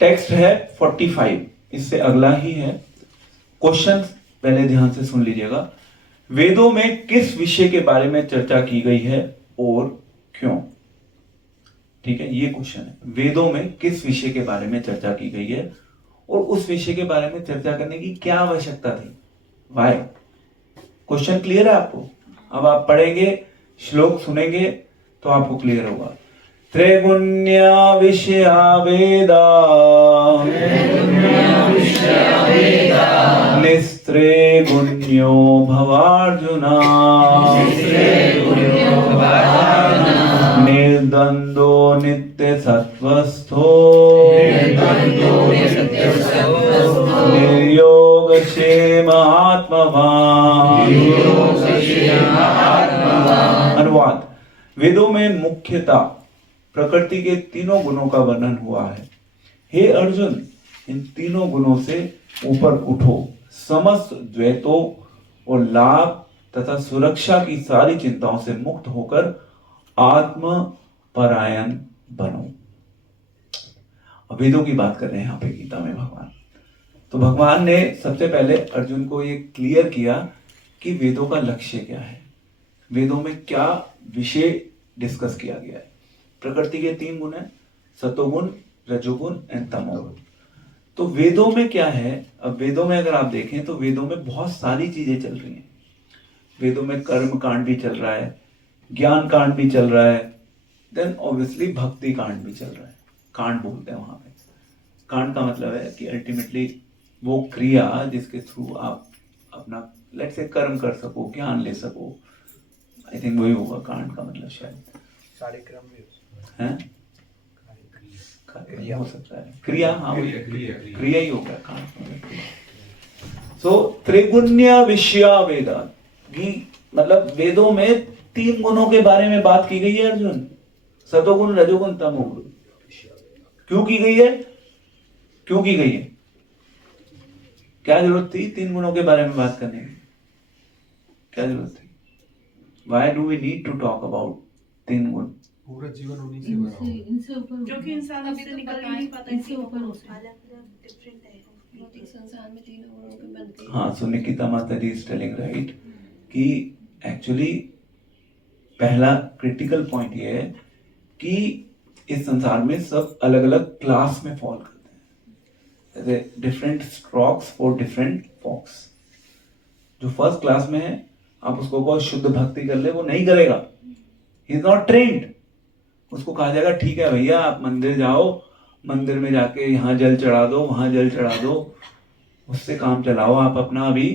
Text है 45, इससे अगला ही है। क्वेश्चन पहले ध्यान से सुन लीजिएगा। वेदों में किस विषय के बारे में चर्चा की गई है और क्यों? ठीक है, ये क्वेश्चन है। वेदों में किस विषय के बारे में चर्चा की गई है और उस विषय के बारे में चर्चा करने की क्या आवश्यकता थी? वाई? क्वेश्चन क्लियर है आपको? अब आप पढ़ेंगे, श्लोक सुनेंगे तो आपको क्लियर होगा। त्रैगुण्य विषया वेदा निस्त्रैगुण्यो भवार्जुना निर्द्वन्द्वो नित्य सत्वस्थो निर्योगक्षेम आत्मवान्। अनुवाद। वेदों में मुख्यतः प्रकृति के तीनों गुणों का वर्णन हुआ है। हे अर्जुन, इन तीनों गुणों से ऊपर उठो, समस्त द्वैतों और लाभ तथा सुरक्षा की सारी चिंताओं से मुक्त होकर आत्म परायण बनो। वेदों की बात कर रहे हैं यहाँ पे गीता में भगवान। तो भगवान ने सबसे पहले अर्जुन को ये क्लियर किया कि वेदों का लक्ष्य क्या है, वेदों में क्या विषय डिस्कस किया गया है। प्रकृति के 3 गुण हैं, सतोगुण, रजोगुण एंड तमोगुण। तो वेदों में क्या है? अब वेदों में अगर आप देखें तो वेदों में बहुत सारी चीजें चल रही हैं। वेदों में कर्म कांड भी चल रहा है, ज्ञान कांड भी चल रहा है, देन ऑब्वियसली भक्ति कांड भी चल रहा है। कांड बोलते हैं वहां पे। कांड का मतलब है कि अल्टीमेटली वो क्रिया जिसके थ्रू आप अपना लेट्स से कर्म कर सको, ज्ञान ले सको। आई थिंक वही होगा कांड का मतलब, शायद कार्यक्रम भी है, हो सकता है क्रिया। हाँ, क्रिया ही होगा कांड। सो त्रिगुण्य विषया वेदा, मतलब वेदों में 3 गुणों के बारे में बात की गई है अर्जुन, सतोगुण, रजोगुण, तमोगुण। क्यों की गई है? क्यों की गई है? क्या जरूरत थी 3 गुणों के बारे में बात करने की? क्या जरूरत थी? Why do we need to talk about 3 गुण? पूरा जीवन उन्हीं से भरा हुआ इनसे ऊपर, क्योंकि इंसान अभी तो निकल ही नहीं पाता, इनसे ऊपर होते हैं। डिफरेंट है संसार में तीनों गुणों के बनते हैं। हाँ, सो निकिता माता जी इज टेलिंग राइट कि एक्चुअली पहला क्रिटिकल पॉइंट ये है कि इस संसार में सब अलग अलग क्लास में फॉल करते हैं, different strokes for different folks. जो फर्स्ट क्लास में है, आप उसको कहो शुद्ध भक्ति कर ले, वो नहीं करेगा, ही इज नॉट ट्रेन्ड। उसको कहा जाएगा ठीक है भैया, आप मंदिर जाओ, मंदिर में जाके यहाँ जल चढ़ा दो, वहां जल चढ़ा दो, उससे काम चलाओ आप अपना। अभी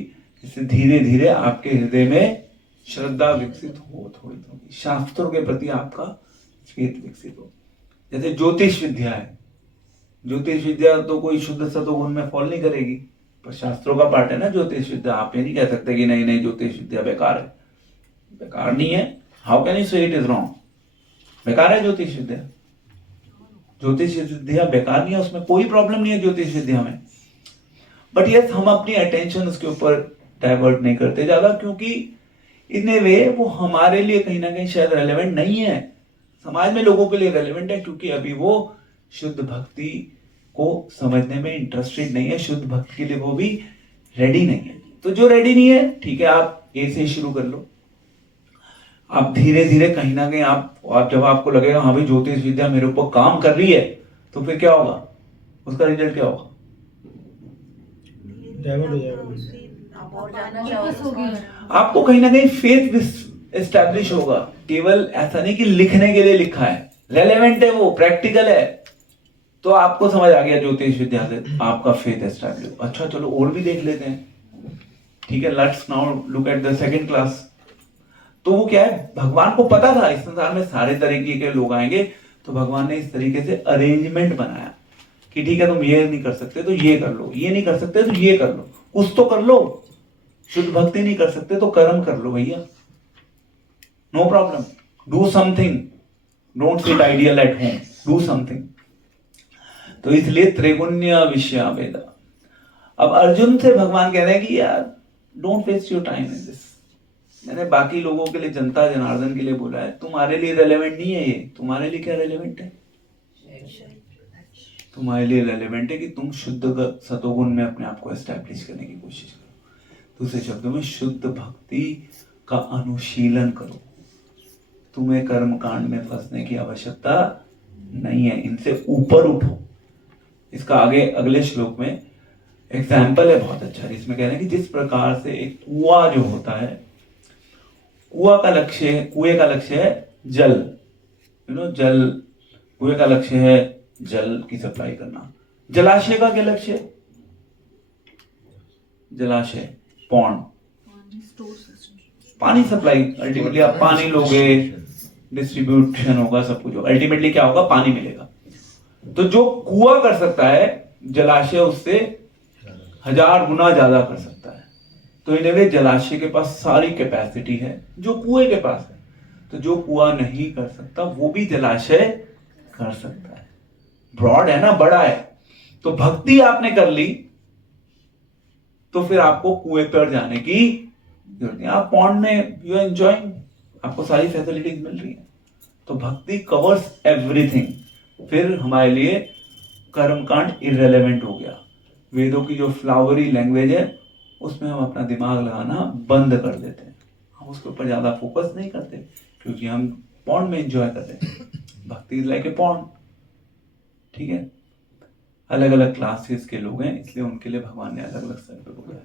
इससे धीरे धीरे आपके हृदय में श्रद्धा विकसित हो, थोड़ी थोड़ी शास्त्रों के प्रति आपका फेथ विकसित हो। जैसे ज्योतिष विद्या है, ज्योतिष विद्या तो कोई शुद्ध सतोगुण में फॉल नहीं करेगी, पर शास्त्रों का पार्ट है ना ज्योतिष विद्या। आप ये नहीं कह सकते कि नहीं नहीं ज्योतिष विद्या बेकार है। बेकार नहीं है। हाउ कैन यू से इट इज रॉन्ग? बेकार है ज्योतिष विद्या? ज्योतिष विद्या बेकार नहीं है, उसमें कोई प्रॉब्लम नहीं है ज्योतिष विद्या में। बट यस, हम अपनी अटेंशन उसके ऊपर डाइवर्ट नहीं करते ज्यादा, क्योंकि इन ए वे वो हमारे लिए कहीं ना कहीं शायद रेलेवेंट नहीं है। समाज में लोगों के लिए रेलेवेंट है, क्योंकि अभी वो शुद्ध भक्ति को समझने में इंटरेस्टेड नहीं है, शुद्ध भक्ति के लिए वो भी रेडी नहीं है। तो जो रेडी नहीं है, ठीक है, आप ए से शुरू कर लो। आप धीरे धीरे कहीं ना कहीं आप जब आपको लगेगा हाँ भाई ज्योतिष विद्या मेरे ऊपर काम कर रही है, तो फिर क्या होगा? उसका रिजल्ट क्या होगा? आपको कहीं ना कहीं फेथ एस्टैब्लिश होगा। केवल ऐसा नहीं कि लिखने के लिए लिखा है, रेलेवेंट है, वो प्रैक्टिकल है, तो आपको समझ आ गया ज्योतिष विद्या से आपका फेथ एस्टैब्लिश। अच्छा चलो और भी देख लेते हैं। ठीक है, let's now look at the second class. तो वो क्या है, भगवान को पता था इस संसार में सारे तरीके के लोग आएंगे, तो भगवान ने इस तरीके से अरेंजमेंट बनाया कि ठीक है तुम ये नहीं कर सकते तो ये कर लो, ये नहीं कर सकते तो ये कर लो, कुछ तो कर लो। शुद्ध भक्ति नहीं कर सकते तो कर्म कर लो भैया, no problem, do something, don't sit ideal at home, do something. तो इसलिए त्रिगुण्य विषया वेदा। अब अर्जुन से भगवान कह रहे हैं कि यार don't waste your time in this. मैंने बाकी लोगों के लिए, जनता जनार्दन के लिए बोला है, तुम्हारे लिए रेलेवेंट नहीं है ये। तुम्हारे लिए क्या रेलेवेंट है? तुम्हारे लिए रेलेवेंट है कि तुम सतोगुण में अपने आप को एस्टेब्लिश करने की कोशिश करो। दूसरे शब्दों में शुद्ध भक्ति का अनुशीलन करो। तुम्हें कर्म कांड में फंसने की आवश्यकता नहीं है, इनसे ऊपर उठो। इसका आगे अगले श्लोक में एग्जाम्पल है बहुत अच्छा, जिसमें कह रहे हैं कि जिस प्रकार से एक कुआं जो होता है, कुएं का लक्ष्य है जल, जल, कुएं का लक्ष्य है जल की सप्लाई करना। जलाशय का क्या लक्ष्य है? जलाशय, पॉन्ड, पानी सप्लाई। अल्टीमेटली आप पानी लोगे, डिस्ट्रीब्यूशन होगा, सब कुछ होगा, अल्टीमेटली क्या होगा? पानी मिलेगा। तो जो कुआं कर सकता है, जलाशय उससे 1000 गुना ज्यादा कर सकता है। तो इन वे जलाशय के पास सारी कैपेसिटी है जो कुएं के पास है। तो जो कुआं नहीं कर सकता वो भी जलाशय कर सकता है। ब्रॉड है ना, बड़ा है। तो भक्ति आपने कर ली तो फिर आपको कुएं पर जाने की जरूरत नहीं। आप पॉन्ड में यू आर एंजॉयिंग, आपको सारी फैसिलिटीज मिल रही है। तो भक्ति कवर्स एवरीथिंग। फिर हमारे लिए कर्मकांड इररिलेवेंट हो गया। वेदों की जो फ्लावरी लैंग्वेज है उसमें हम अपना दिमाग लगाना बंद कर देते हैं, हम उसके ऊपर ज्यादा फोकस नहीं करते क्योंकि हम पॉन्ड में एंजॉय करते हैं। भक्ति इज लाइक ए पॉन्ड। ठीक है, अलग अलग क्लासेस के लोग हैं, इसलिए उनके लिए भगवान ने अलग अलग स्तर पे बोला है।